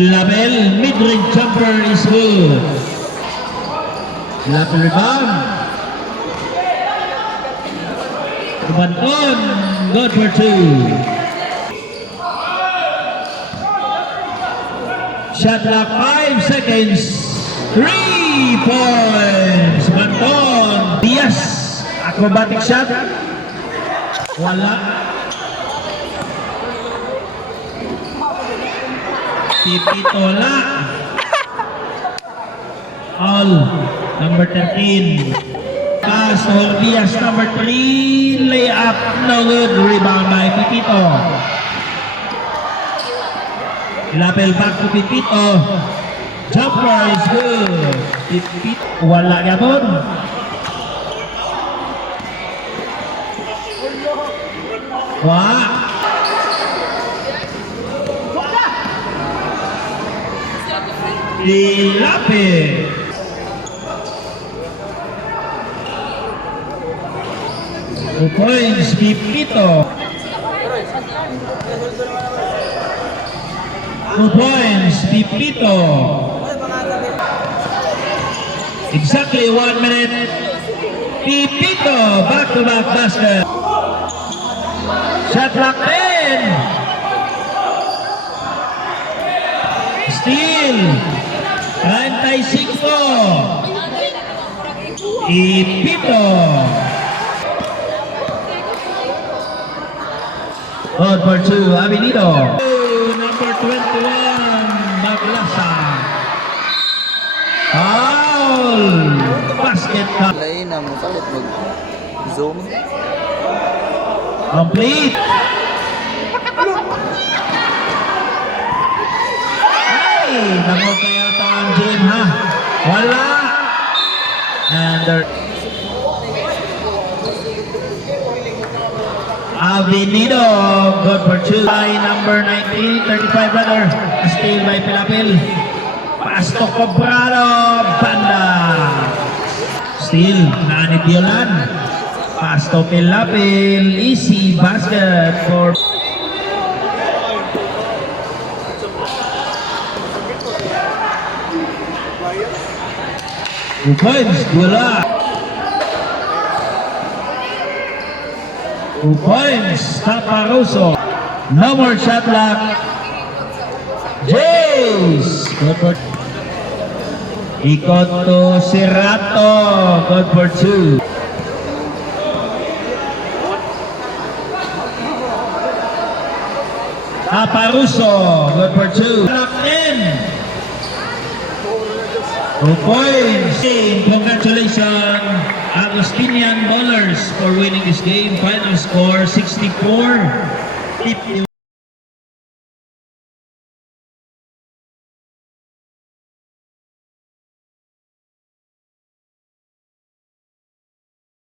Label, mid-range jumper is good. Label rebound. Banton, good for 2. Shot clock 5 seconds. 3 points. Banton. Diaz. Acrobatic shot. Wala. Pipitola. All. Number 13. Pass for Diaz. Number 3. Layup. No good. Rebound by Pipito. Lapel back to Pipito. Jumper is good. Pipito. Wala gabon. Wah. Lapel. 2 points. Pipito. 2 points, Pipito. Exactly 1 minute. Pipito, back-to-back basket. Shot clock 10. Steal. 35. Pipito. Good for 2, Avenito. Number 21, Maglasa. Foul! Basket cut. Lain na mo salit mag-zoom. Complete. Ay! Nako kaya ito ang gym, ha? Wala! And there... Avenito, good for 2 by number 19, 35 rather. Steal by Pilapil. Pasto Cobrado, banda. Steal, Nani Diolan. Pasto Pilapil, easy basket for... Points, Diolan. 2 points, Taparoso. No more shot clock. Jace. Good for... Ikot to Serato. Good for 2. Taparoso. Good for 2. Clock 10. 2 points. Congratulations, Agustinian Bowlers, for winning this game. Final score 64.